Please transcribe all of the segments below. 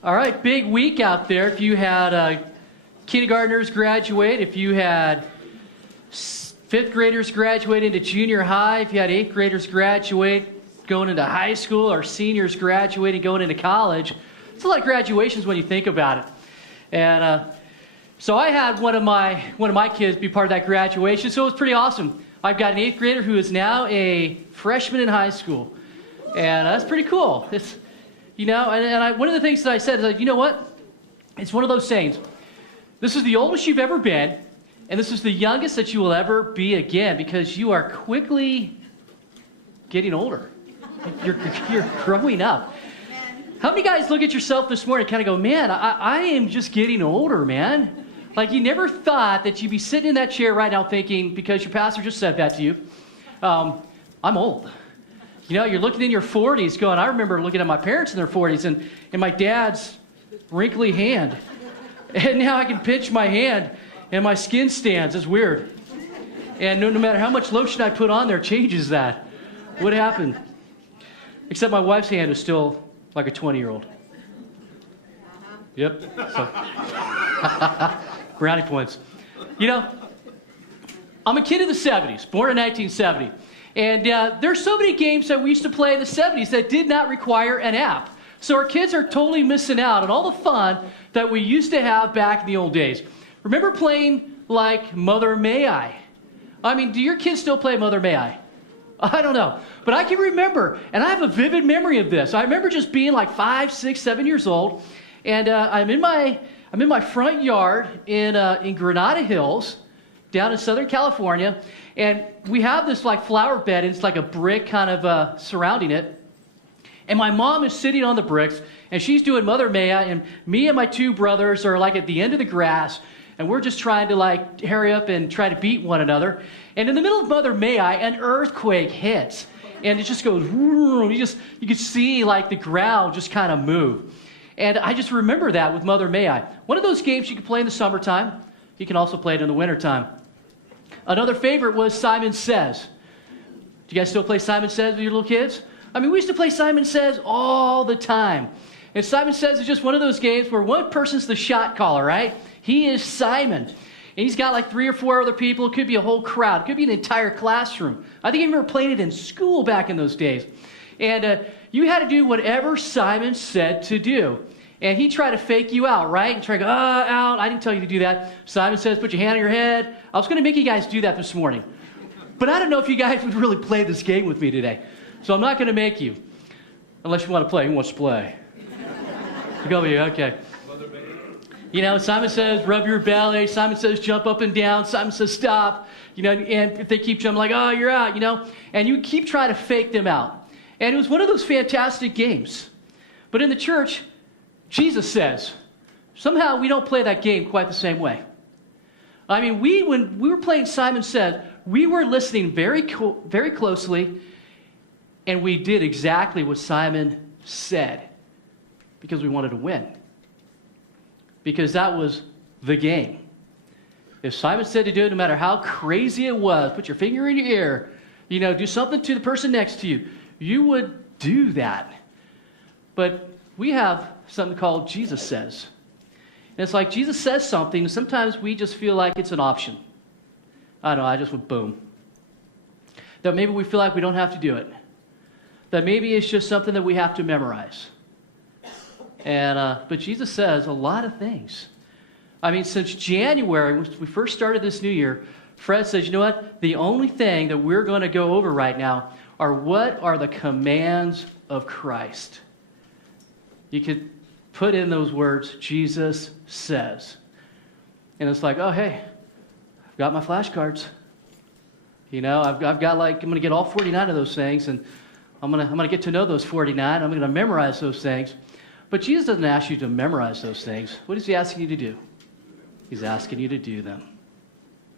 All right, big week out there. If you had kindergartners graduate, if you had fifth graders graduate into junior high, if you had eighth graders graduate going into high school, or seniors graduating going into college, it's a lot of graduations when you think about it. And so I had one of my kids be part of that graduation, so it was pretty awesome. I've got an eighth grader who is now a freshman in high school, and that's pretty cool. It's one of the things that I said is like, you know what? It's one of those sayings. This is the oldest you've ever been, and this is the youngest that you will ever be again, because you are quickly getting older. You're growing up. How many guys look at yourself this morning and kind of go, man, I am just getting older, man. Like you never thought that you'd be sitting in that chair right now thinking, because your pastor just said that to you, I'm old. You know, you're looking in your 40s going, I remember looking at my parents in their 40s and my dad's wrinkly hand. And now I can pinch my hand and my skin stands. It's weird. And no matter how much lotion I put on there, changes that. What happened? Except my wife's hand is still like a 20-year-old. Yep. So. Brownie points. You know, I'm a kid of the 70s, born in 1970. And there's so many games that we used to play in the 70s that did not require an app. So our kids are totally missing out on all the fun that we used to have back in the old days. Remember playing like Mother May I? I mean, do your kids still play Mother May I? I don't know. But I can remember, and I have a vivid memory of this. I remember just being like 5, 6, 7 years old, and I'm in my front yard in Granada Hills, down in Southern California, and we have this like flower bed, and it's like a brick kind of surrounding it. And my mom is sitting on the bricks, and she's doing Mother May I, and me and my two brothers are like at the end of the grass, and we're just trying to like hurry up and try to beat one another. And in the middle of Mother May I, an earthquake hits, and it just goes, you could see like the ground just kind of move. And I just remember that with Mother May I. One of those games you can play in the summertime. You can also play it in the wintertime. Another favorite was Simon Says. Do you guys still play Simon Says with your little kids? I mean, we used to play Simon Says all the time. And Simon Says is just one of those games where one person's the shot caller, right? He is Simon. And he's got like 3 or 4 other people. It could be a whole crowd. It could be an entire classroom. I think I remember playing it in school back in those days. And you had to do whatever Simon said to do. And he tried to fake you out, right? And try to go, out. I didn't tell you to do that. Simon says, put your hand on your head. I was going to make you guys do that this morning. But I don't know if you guys would really play this game with me today. So I'm not going to make you. Unless you want to play. Who wants to play? Go with you, okay. You know, Simon says, rub your belly. Simon says, jump up and down. Simon says, stop. You know, and if they keep jumping, like, oh, you're out, you know. And you keep trying to fake them out. And it was one of those fantastic games. But in the church, Jesus says, somehow we don't play that game quite the same way. I mean, when we were playing Simon Says, we were listening very closely, and we did exactly what Simon said because we wanted to win. Because that was the game. If Simon said to do it, no matter how crazy it was, put your finger in your ear, you know, do something to the person next to you, you would do that. But we have something called Jesus Says. And it's like Jesus says something, and sometimes we just feel like it's an option. I don't know, I just went boom. That maybe we feel like we don't have to do it. That maybe it's just something that we have to memorize. And but Jesus says a lot of things. I mean, since January, when we first started this new year, Fred says, you know what? The only thing that we're going to go over right now are what are the commands of Christ. You could put in those words, Jesus says. And it's like, oh, hey, I've got my flashcards. You know, I've got like, I'm going to get all 49 of those things, and I'm going to get to know those 49. I'm going to memorize those things. But Jesus doesn't ask you to memorize those things. What is he asking you to do? He's asking you to do them.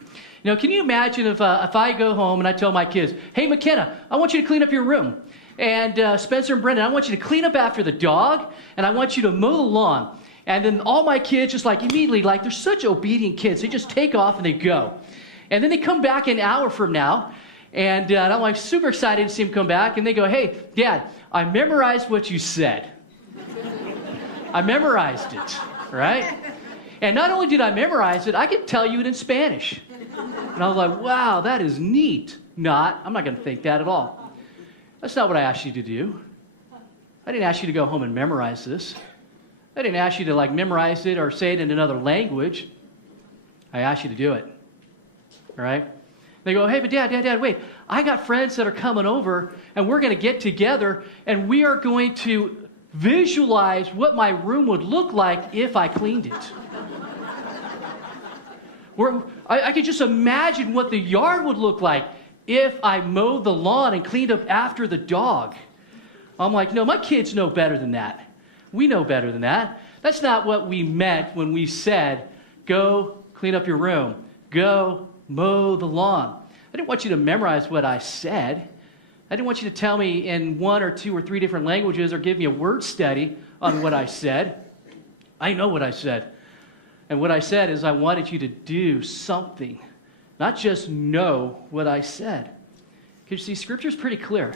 You know, can you imagine if I go home and I tell my kids, hey, McKenna, I want you to clean up your room. And Spencer and Brendan, I want you to clean up after the dog, and I want you to mow the lawn. And then all my kids just like immediately, like they're such obedient kids. They just take off and they go. And then they come back an hour from now, and I'm like super excited to see them come back. And they go, hey, Dad, I memorized what you said. I memorized it, right? And not only did I memorize it, I could tell you it in Spanish. And I was like, wow, that is neat. I'm not going to think that at all. That's not what I asked you to do. I didn't ask you to go home and memorize this. I didn't ask you to memorize it or say it in another language. I asked you to do it. All right? They go, hey, but Dad, wait. I got friends that are coming over, and we're going to get together, and we are going to visualize what my room would look like if I cleaned it. I could just imagine what the yard would look like if I mowed the lawn and cleaned up after the dog. I'm like, no, my kids know better than that. We know better than that. That's not what we meant when we said, go clean up your room. Go mow the lawn. I didn't want you to memorize what I said. I didn't want you to tell me in 1 or 2 or 3 different languages or give me a word study on what I said. I know what I said. And what I said is I wanted you to do something, not just know what I said. Because you see, Scripture is pretty clear.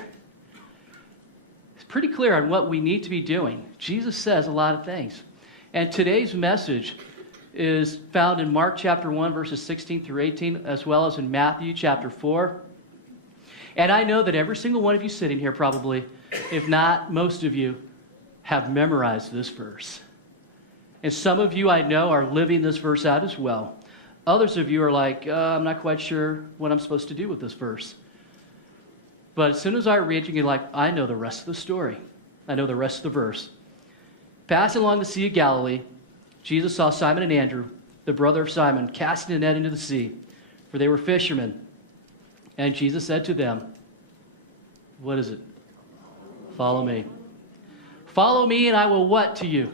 It's pretty clear on what we need to be doing. Jesus says a lot of things. And today's message is found in Mark chapter 1, verses 16 through 18, as well as in Matthew chapter 4. And I know that every single one of you sitting here probably, if not most of you, have memorized this verse. And some of you I know are living this verse out as well. Others of you are like, I'm not quite sure what I'm supposed to do with this verse. But as soon as I read, you're like, I know the rest of the story. I know the rest of the verse. Passing along the Sea of Galilee, Jesus saw Simon and Andrew, the brother of Simon, casting a net into the sea, for they were fishermen. And Jesus said to them, what is it? Follow me. Follow me and I will what to you?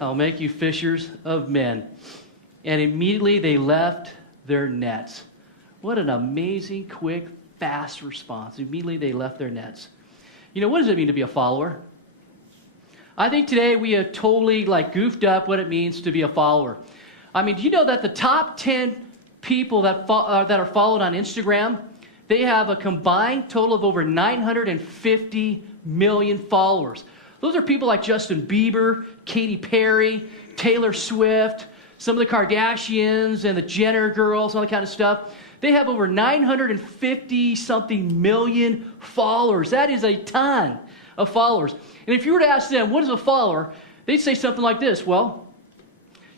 I'll make you fishers of men. And immediately they left their nets. What an amazing, quick, fast response. Immediately they left their nets. You know, what does it mean to be a follower? I think today we have totally goofed up what it means to be a follower. I mean, do you know that the top 10 people that are followed on Instagram, they have a combined total of over 950 million followers. Those are people like Justin Bieber, Katy Perry, Taylor Swift, some of the Kardashians and the Jenner girls, all that kind of stuff. They have over 950-something million followers. That is a ton of followers. And if you were to ask them, what is a follower? They'd say something like this. Well,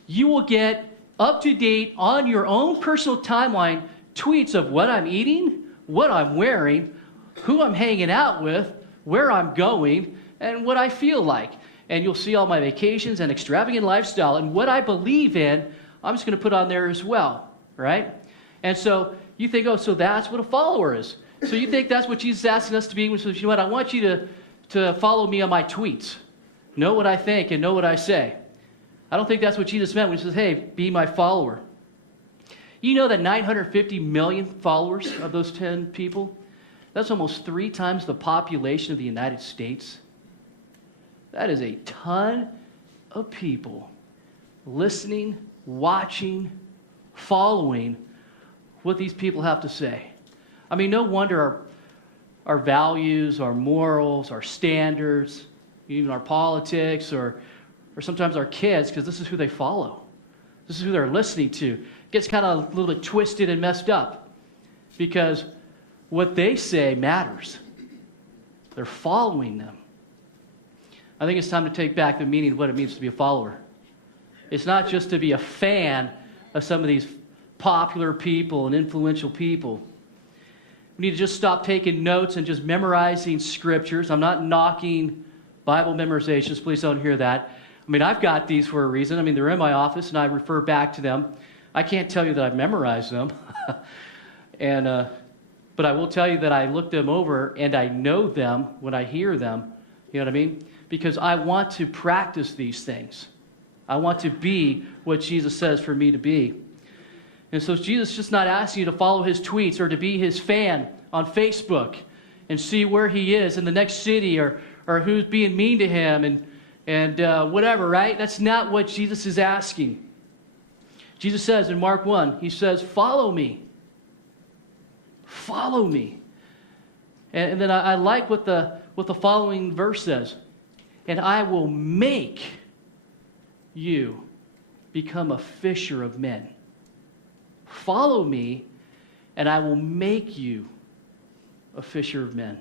you will get up-to-date on your own personal timeline tweets of what I'm eating, what I'm wearing, who I'm hanging out with, where I'm going, and what I feel like. And you'll see all my vacations and extravagant lifestyle. And what I believe in, I'm just going to put on there as well, right? And so you think, oh, so that's what a follower is. So you think that's what Jesus is asking us to be. So you know what? I want you to follow me on my tweets. Know what I think and know what I say. I don't think that's what Jesus meant when he says, hey, be my follower. You know that 950 million followers of those 10 people, that's almost 3 times the population of the United States. That is a ton of people listening, watching, following what these people have to say. I mean, no wonder our values, our morals, our standards, even our politics, or sometimes our kids, because this is who they follow. This is who they're listening to. It gets kind of a little bit twisted and messed up because what they say matters. They're following them. I think it's time to take back the meaning of what it means to be a follower. It's not just to be a fan of some of these popular people and influential people. We need to just stop taking notes and just memorizing scriptures. I'm not knocking Bible memorizations. Please don't hear that. I mean, I've got these for a reason. I mean, they're in my office, and I refer back to them. I can't tell you that I've memorized them. But I will tell you that I look them over, and I know them when I hear them. You know what I mean? Because I want to practice these things. I want to be what Jesus says for me to be. And so Jesus is just not asking you to follow his tweets or to be his fan on Facebook and see where he is in the next city or who's being mean to him and whatever, right? That's not what Jesus is asking. Jesus says in Mark 1, he says, follow me. Follow me. And then I like what the following verse says. and I will make you become a fisher of men. Follow me, and I will make you a fisher of men.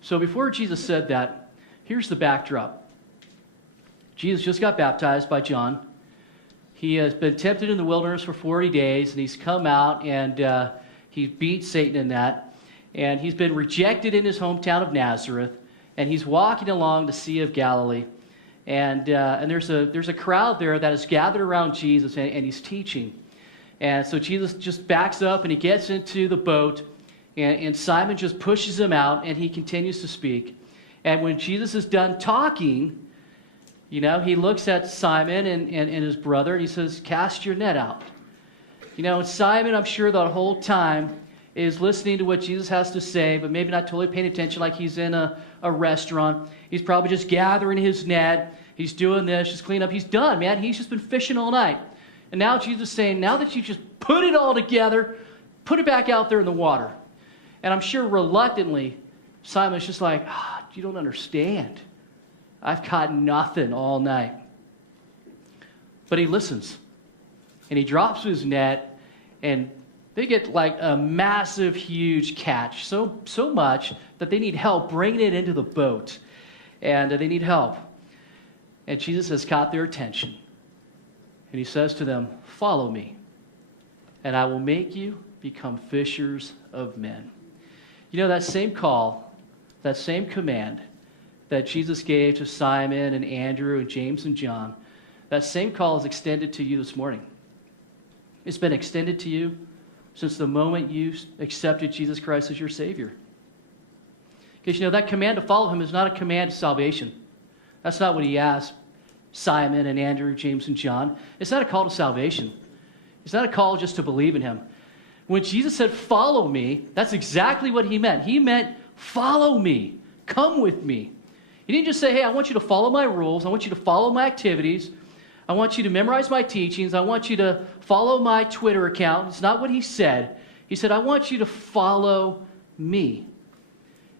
So before Jesus said that, here's the backdrop. Jesus just got baptized by John. He has been tempted in the wilderness for 40 days, and he's come out, and he beat Satan in that. And he's been rejected in his hometown of Nazareth, and he's walking along the Sea of Galilee. And there's a crowd there that is gathered around Jesus, and he's teaching. And so Jesus just backs up, and he gets into the boat, and Simon just pushes him out, and he continues to speak. And when Jesus is done talking, he looks at Simon and his brother, and he says, cast your net out. And Simon, I'm sure the whole time, is listening to what Jesus has to say, but maybe not totally paying attention like he's in a restaurant. He's probably just gathering his net. He's doing this, just cleaning up. He's done, man. He's just been fishing all night. And now Jesus is saying, now that you just put it all together, put it back out there in the water. And I'm sure reluctantly, Simon's just like, you don't understand. I've caught nothing all night. But he listens. And he drops his net, and they get like a massive, huge catch. So much that they need help bringing it into the boat. And they need help. And Jesus has caught their attention. And he says to them, follow me, and I will make you become fishers of men. That same call, that same command that Jesus gave to Simon and Andrew and James and John, that same call is extended to you this morning. It's been extended to you since the moment you accepted Jesus Christ as your Savior. Because that command to follow him is not a command to salvation. That's not what he asked Simon and Andrew, James and John. It's not a call to salvation. It's not a call just to believe in him. When Jesus said, follow me, that's exactly what he meant. He meant, follow me. Come with me. He didn't just say, hey, I want you to follow my rules. I want you to follow my activities. I want you to memorize my teachings. I want you to follow my Twitter account. It's not what he said. He said, I want you to follow me.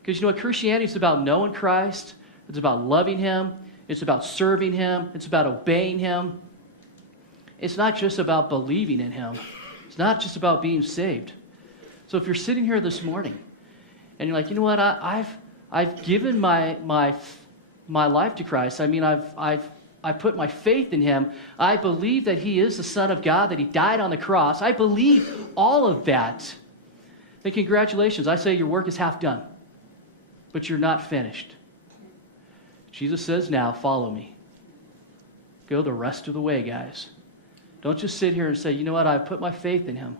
Because Christianity is about knowing Christ. It's about loving him. It's about serving him. It's about obeying him. It's not just about believing in him. It's not just about being saved. So if you're sitting here this morning and you're like, you know what, I've given my life to Christ. I mean, I put my faith in him. I believe that he is the Son of God, that he died on the cross. I believe all of that. Then congratulations. I say your work is half done, but you're not finished. Jesus says now, follow me. Go the rest of the way, guys. Don't just sit here and say, you know what, I've put my faith in him.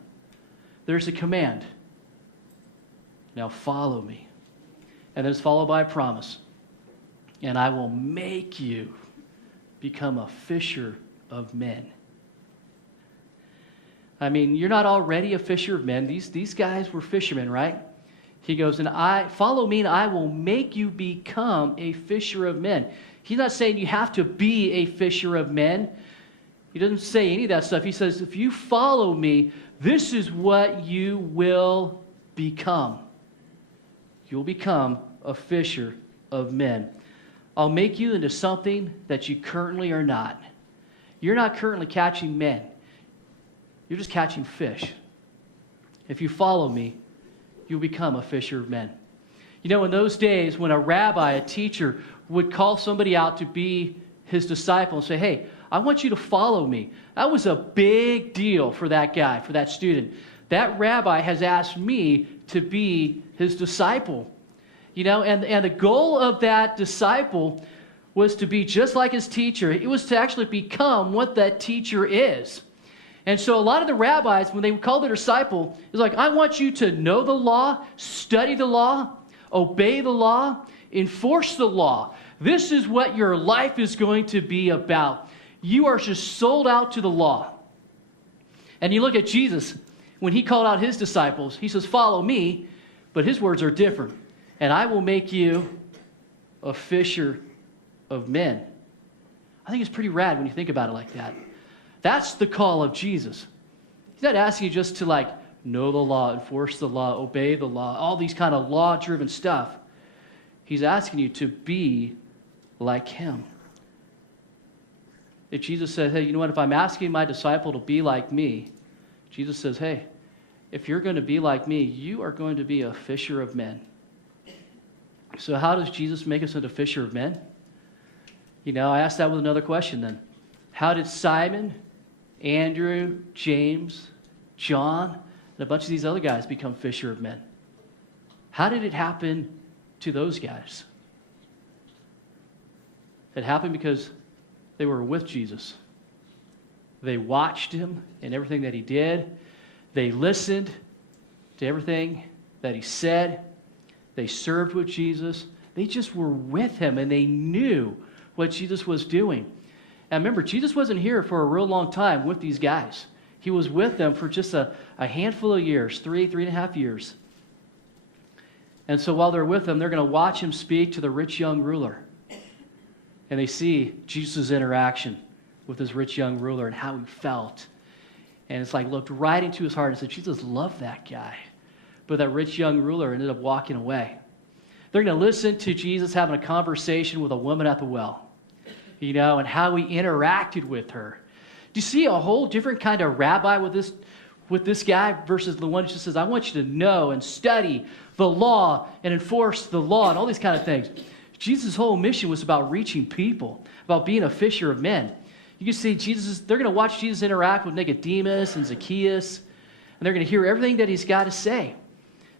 There's a command. Now follow me. And then it's followed by a promise. And I will make you become a fisher of men. I mean, you're not already a fisher of men. These guys were fishermen, right? He goes, follow me, and I will make you become a fisher of men. He's not saying you have to be a fisher of men. He doesn't say any of that stuff. He says, if you follow me, this is what you will become. You'll become a fisher of men. I'll make you into something that you currently are not. You're not currently catching men. You're just catching fish. If you follow me, you'll become a fisher of men. In those days when a rabbi, a teacher, would call somebody out to be his disciple and say, hey, I want you to follow me. That was a big deal for that guy, for that student. That rabbi has asked me to be his disciple. And the goal of that disciple was to be just like his teacher. It was to actually become what that teacher is. And so a lot of the rabbis, when they would call their disciple, it was like, I want you to know the law, study the law, obey the law, enforce the law. This is what your life is going to be about. You are just sold out to the law. And you look at Jesus, when he called out his disciples, he says, follow me, but his words are different. And I will make you a fisher of men. I think it's pretty rad when you think about it like that. That's the call of Jesus. He's not asking you just to know the law, enforce the law, obey the law, all these kind of law-driven stuff. He's asking you to be like him. If Jesus says, hey, you know what, if I'm asking my disciple to be like me, Jesus says, hey, if you're going to be like me, you are going to be a fisher of men. So how does Jesus make us into fisher of men? You know, I asked that with another question then. How did Simon, Andrew, James, John, and a bunch of these other guys become fisher of men? How did it happen to those guys? It happened because they were with Jesus. They watched him and everything that he did. They listened to everything that he said. They served with Jesus. They just were with him, and they knew what Jesus was doing. And remember, Jesus wasn't here for a real long time with these guys. He was with them for just a handful of years, 3.5 years. And so while they're with him, they're going to watch him speak to the rich young ruler. And they see Jesus' interaction with this rich young ruler and how he felt. And it's like looked right into his heart and said, Jesus loved that guy. But that rich young ruler ended up walking away. They're going to listen to Jesus having a conversation with a woman at the well, you know, and how he interacted with her. Do you see a whole different kind of rabbi with this guy versus the one who just says, I want you to know and study the law and enforce the law and all these kind of things. Jesus' whole mission was about reaching people, about being a fisher of men. You can see they're going to watch Jesus interact with Nicodemus and Zacchaeus, and they're going to hear everything that he's got to say.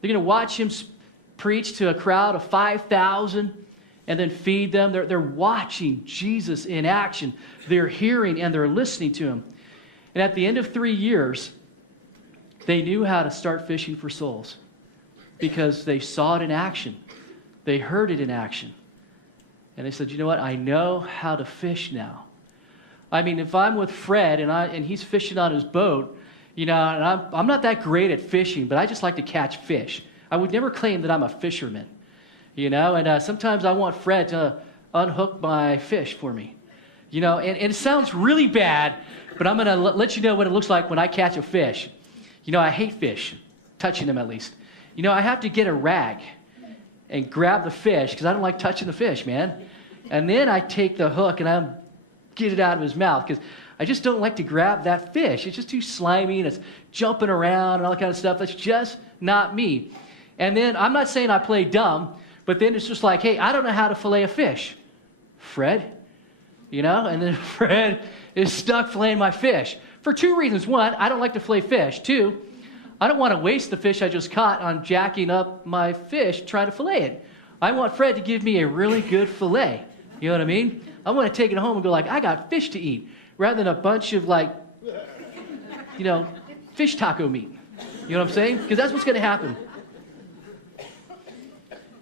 They're going to watch him preach to a crowd of 5,000 and then feed them. They're watching Jesus in action. They're hearing and they're listening to him. And at the end of 3 years, they knew how to start fishing for souls because they saw it in action. They heard it in action. And they said, you know what? I know how to fish now. I mean, if I'm with Fred and he's fishing on his boat, you know, and I'm not that great at fishing, but I just like to catch fish. I would never claim that I'm a fisherman, you know, and sometimes I want Fred to unhook my fish for me, you know, and it sounds really bad, but I'm going to let you know what it looks like when I catch a fish. You know, I hate fish, touching them at least. You know, I have to get a rag and grab the fish because I don't like touching the fish, man. And then I take the hook and I get it out of his mouth because I just don't like to grab that fish. It's just too slimy and it's jumping around and all that kind of stuff. That's just not me. And then I'm not saying I play dumb, but then it's just like, hey, I don't know how to fillet a fish. Fred, you know, and then Fred is stuck filleting my fish for 2 reasons. One, I don't like to fillet fish. 2, I don't want to waste the fish I just caught on jacking up my fish trying to fillet it. I want Fred to give me a really good fillet. You know what I mean? I want to take it home and go like, I got fish to eat, rather than a bunch of like, you know, fish taco meat. You know what I'm saying? Because that's what's going to happen.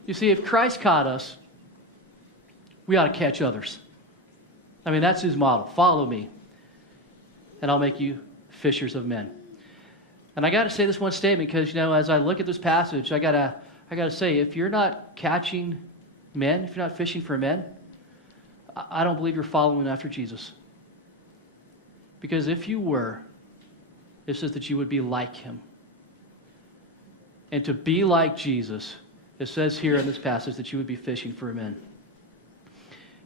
You see, if Christ caught us, we ought to catch others. I mean, that's his model. Follow me, and I'll make you fishers of men. And I got to say this one statement because, you know, as I look at this passage, I got to say, if you're not catching men, if you're not fishing for men, I don't believe you're following after Jesus. Because if you were, it says that you would be like him. And to be like Jesus, it says here in this passage that you would be fishing for men.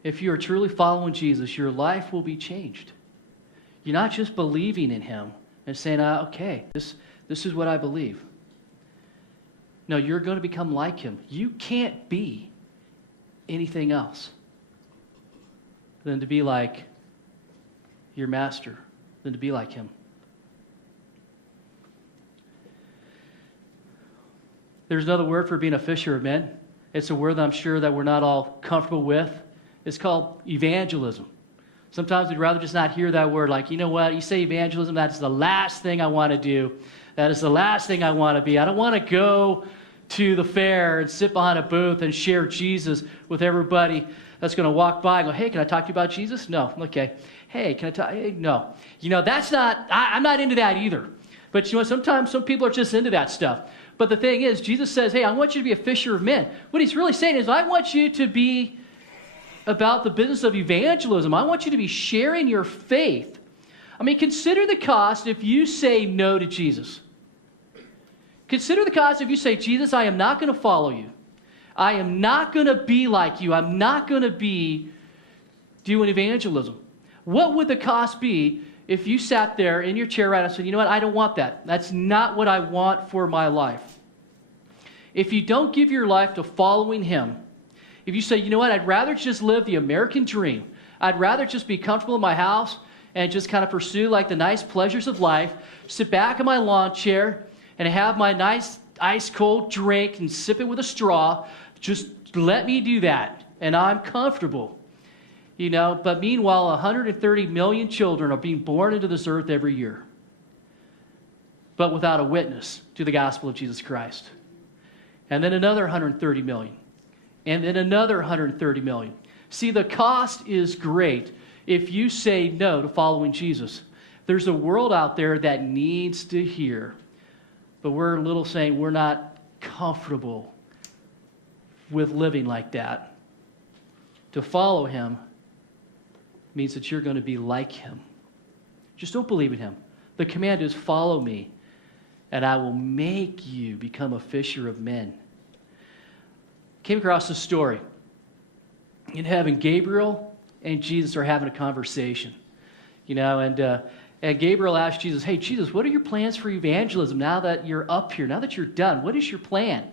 If you are truly following Jesus, your life will be changed. You're not just believing in him and saying, okay, this is what I believe. No, you're going to become like him. You can't be anything else than to be like your master, than to be like him. There's another word for being a fisher of men. It's a word that I'm sure that we're not all comfortable with. It's called evangelism. Sometimes we'd rather just not hear that word. Like, you know what? You say evangelism, that's the last thing I want to do. That is the last thing I want to be. I don't want to go to the fair and sit behind a booth and share Jesus with everybody that's going to walk by and go, hey, can I talk to you about Jesus? No. Okay. Hey, can I talk? Hey, no. You know, that's not, I'm not into that either. But you know, sometimes some people are just into that stuff. But the thing is, Jesus says, hey, I want you to be a fisher of men. What he's really saying is, I want you to be about the business of evangelism. I want you to be sharing your faith. I mean, consider the cost if you say no to Jesus. Consider the cost if you say, Jesus, I am not going to follow you. I am not going to be like you. I'm not going to be doing evangelism? What would the cost be if you sat there in your chair right now and said, you know what, I don't want that. That's not what I want for my life. If you don't give your life to following him, if you say, you know what, I'd rather just live the American dream. I'd rather just be comfortable in my house and just kind of pursue like the nice pleasures of life, sit back in my lawn chair and have my nice ice cold drink and sip it with a straw. Just let me do that. And I'm comfortable. You know, but meanwhile, 130 million children are being born into this earth every year, but without a witness to the gospel of Jesus Christ. And then another 130 million. And then another 130 million. See, the cost is great if you say no to following Jesus. There's a world out there that needs to hear, but we're a little saying we're not comfortable with living like that. To follow him means that you're going to be like him. Just don't believe in him. The command is follow me, and I will make you become a fisher of men. Came across this story. In heaven, Gabriel and Jesus are having a conversation. You know, and Gabriel asked Jesus, hey, Jesus, what are your plans for evangelism now that you're up here, now that you're done? What is your plan?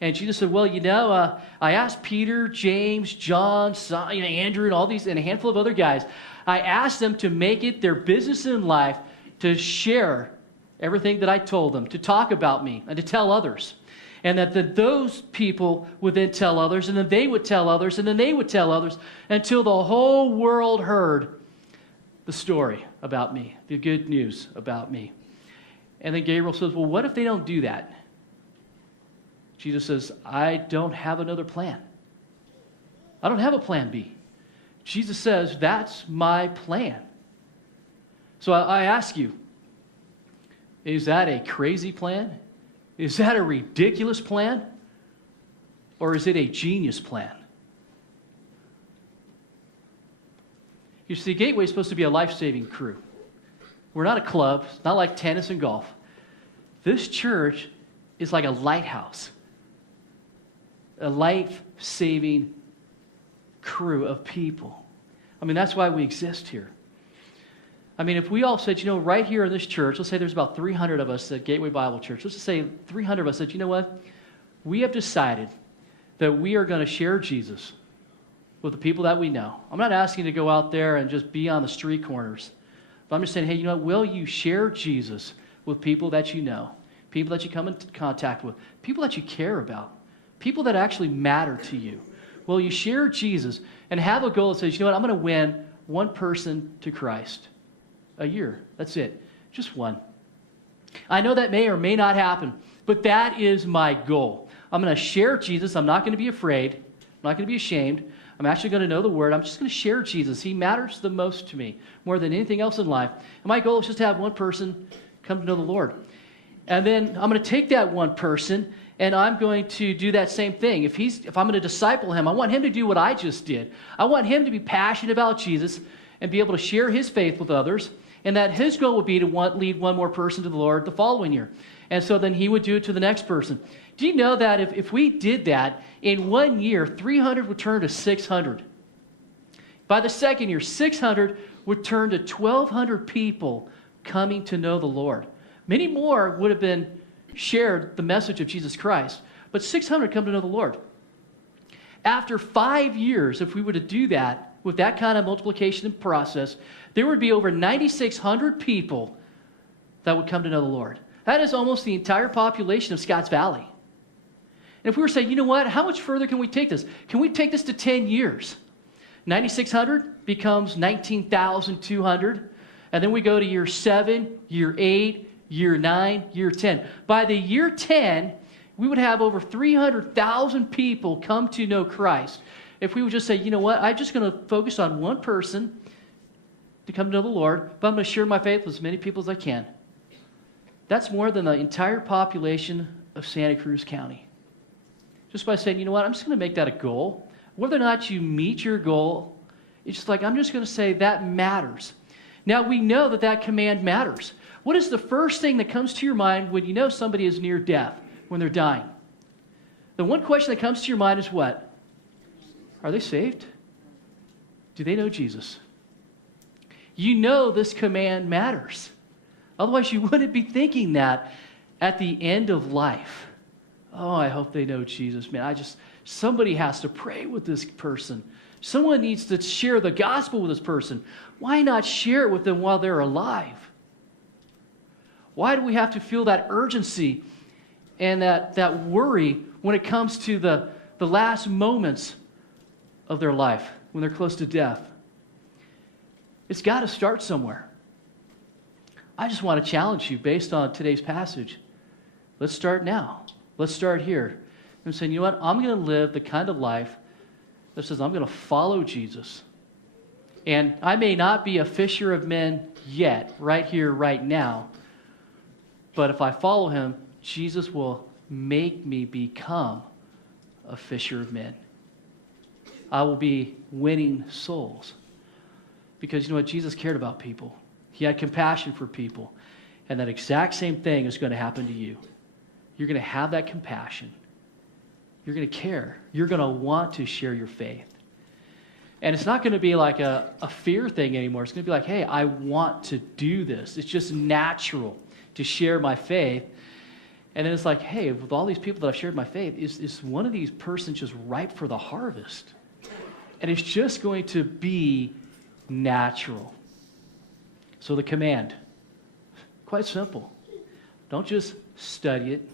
And Jesus said, well, you know, I asked Peter, James, John, Andrew, and all these, and a handful of other guys. I asked them to make it their business in life to share everything that I told them, to talk about me, and to tell others. And that those people would then tell others, and then they would tell others, and then they would tell others, until the whole world heard the story about me, the good news about me. And then Gabriel says, well, what if they don't do that? Jesus says, I don't have another plan. I don't have a plan B. Jesus says, that's my plan. So I ask you, is that a crazy plan? Is that a ridiculous plan? Or is it a genius plan? You see, Gateway is supposed to be a life-saving crew. We're not a club. It's not like tennis and golf. This church is like a lighthouse. A life-saving crew of people. I mean, that's why we exist here. I mean, if we all said, you know, right here in this church, let's say there's about 300 of us at Gateway Bible Church. Let's just say 300 of us said, you know what? We have decided that we are going to share Jesus with the people that we know. I'm not asking you to go out there and just be on the street corners. But I'm just saying, hey, you know what? Will you share Jesus with people that you know? People that you come in contact with? People that you care about? People that actually matter to you? Will you share Jesus and have a goal that says, you know what? I'm going to win one person to Christ a year. That's it. Just one. I know that may or may not happen, but that is my goal. I'm going to share Jesus. I'm not going to be afraid. I'm not going to be ashamed. I'm actually going to know the Word. I'm just going to share Jesus. He matters the most to me, more than anything else in life. And my goal is just to have one person come to know the Lord. And then I'm going to take that one person and I'm going to do that same thing. If I'm going to disciple him, I want him to do what I just did. I want him to be passionate about Jesus and be able to share his faith with others, and that his goal would be to lead one more person to the Lord the following year. And so then he would do it to the next person. Do you know that if we did that, in 1 year, 300 would turn to 600? By the second year, 600 would turn to 1,200 people coming to know the Lord. Many more would have been shared the message of Jesus Christ, but 600 come to know the Lord. After 5 years, if we were to do that, with that kind of multiplication process, there would be over 9,600 people that would come to know the Lord. That is almost the entire population of Scotts Valley. And if we were saying, you know what, how much further can we take this? Can we take this to 10 years? 9,600 becomes 19,200. And then we go to year 7, year 8, year 9, year 10. By the year 10, we would have over 300,000 people come to know Christ. If we would just say, you know what, I'm just going to focus on one person to come to know the Lord, but I'm going to share my faith with as many people as I can. That's more than the entire population of Santa Cruz County. Just by saying, you know what, I'm just going to make that a goal. Whether or not you meet your goal, it's just like, I'm just going to say that matters. Now, we know that that command matters. What is the first thing that comes to your mind when you know somebody is near death, when they're dying? The one question that comes to your mind is what? Are they saved? Do they know Jesus? You know this command matters. Otherwise, you wouldn't be thinking that at the end of life. Oh, I hope they know Jesus, man. Somebody has to pray with this person. Someone needs to share the gospel with this person. Why not share it with them while they're alive? Why do we have to feel that urgency and that worry when it comes to the last moments of their life, when they're close to death? It's got to start somewhere. I just want to challenge you based on today's passage. Let's start now. Let's start here. I'm saying, you know what? I'm going to live the kind of life that says I'm going to follow Jesus. And I may not be a fisher of men yet, right here, right now. But if I follow him, Jesus will make me become a fisher of men. I will be winning souls. Because you know what? Jesus cared about people. He had compassion for people. And that exact same thing is going to happen to you. You're going to have that compassion. You're going to care. You're going to want to share your faith. And it's not going to be like a fear thing anymore. It's going to be like, hey, I want to do this. It's just natural to share my faith. And then it's like, hey, with all these people that I've shared my faith, is one of these persons just ripe for the harvest? And it's just going to be natural. So the command, quite simple. Don't just study it.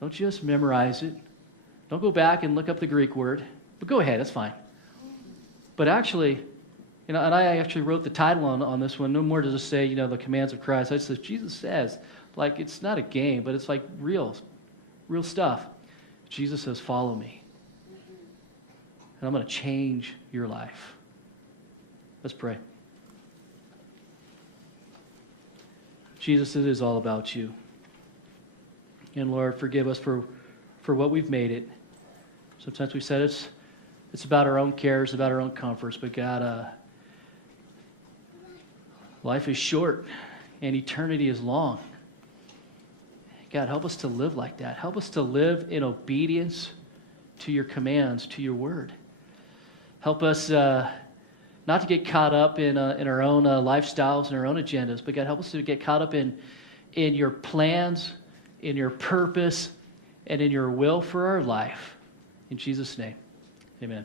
Don't just memorize it. Don't go back and look up the Greek word. But go ahead, that's fine. But actually, and I actually wrote the title on this one. No more to just say, the commands of Christ. I just said, Jesus says, like it's not a game, but it's like real stuff. Jesus says, follow me. And I'm going to change your life. Let's pray. Jesus, it is all about you. And Lord, forgive us for what we've made it. Sometimes we said it's about our own cares, about our own comforts, but God, life is short and eternity is long. God, help us to live like that. Help us to live in obedience to your commands, to your word. Help us not to get caught up in our own lifestyles and our own agendas, but God, help us to get caught up in your plans, in your purpose, and in your will for our life. In Jesus' name, amen.